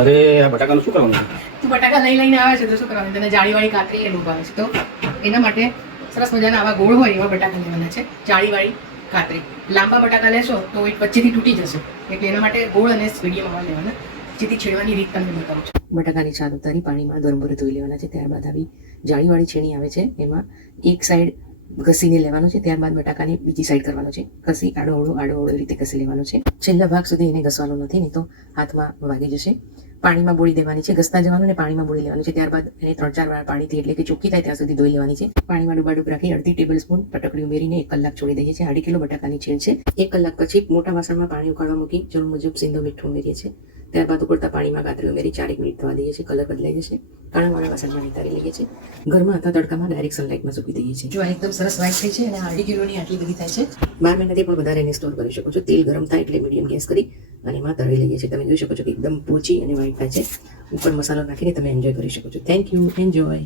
અરે આ બટાકાનું શું કરવાનું છે? તું બટાકા લઈને આવે છે તો શું કરવાનું? તને જાળીવાળી કાતરી એનું ભાવે છે તો એના માટે સરસ મજાના આવા ગોળ હોય એવા બટાકા લેવાના છે. જાળીવાળી કાતરી. લાંબા બટાકા લેશો તો એ વચ્ચેથી તૂટી જશે, એટલે એના માટે ગોળ અને મીડિયમ આવા લેવાના. જેથી છેડવાની રીત તમને બતાવું છું. બટાકાની છાલ ઉતારી પાણીમાં દરબરે ધોઈ લેવાના છે. ત્યારબાદ આવી જાળીવાળી છેણી આવે છે, એમાં એક સાઈડ ઘસીને લેવાનો છે. ત્યારબાદ બટાકાની બીજી સાઈડ કરવાનો છે. ઘસી આડો રીતે ઘસી લેવાનો છે. છેલ્લા ભાગ સુધી એને ઘસવાનો નથી, નહીં તો હાથમાં વાગી જશે. પાણીમાં બોળી દેવાની છે. ઘસતા જવાનું ને પાણીમાં બોળી લેવાનું છે. ત્યારબાદ એને 3-4 વાર પાણીથી એટલે કે ચોખ્ખી થાય ત્યાં સુધી ધોઈ લેવાની છે. પાણીમાં ડૂબાડૂબ રાખી અડધી ટેબલ સ્પૂન પટકડી ઉમેરીને 1 કલાક છોડી દઈએ છીએ. 2.5 કિલો બટાકાની છીણ છે. 1 કલાક પછી મોટા વાસણમાં પાણી ઉકાળવા મૂકી જરૂર મુજબ સિંધો મીઠું ઉમેરીએ છીએ. ત્યારબાદ ઉકળતા પાણીમાં કાતરી ઉમેરી 4 મિનિટ થવા દઈએ છીએ. કલર બદલાઈ જશે. કાણાવાળા વાસણમાં નિતારી લઈએ છીએ. ઘરમાં હતા તડકામાં ડાયરેક્ટ સનલાઇટમાં સૂકી દઈએ છીએ. જો આ એકદમ સરસ વ્હાઈટ થઈ છે અને 2.5 કિલોની આટલી બધી થાય છે. 12 મહિનાથી પણ વધારે એને સ્ટોર કરી શકો છો. તેલ ગરમ થાય એટલે મીડિયમ ગેસ કરી અને એમાં તળી લઈએ છીએ. તમે જોઈ શકો છો કે એકદમ પોચી અને વ્હાઈટ થાય છે. ઉપર મસાલો નાખીને તમે એન્જોય કરી શકો છો. Thank you. એન્જોય.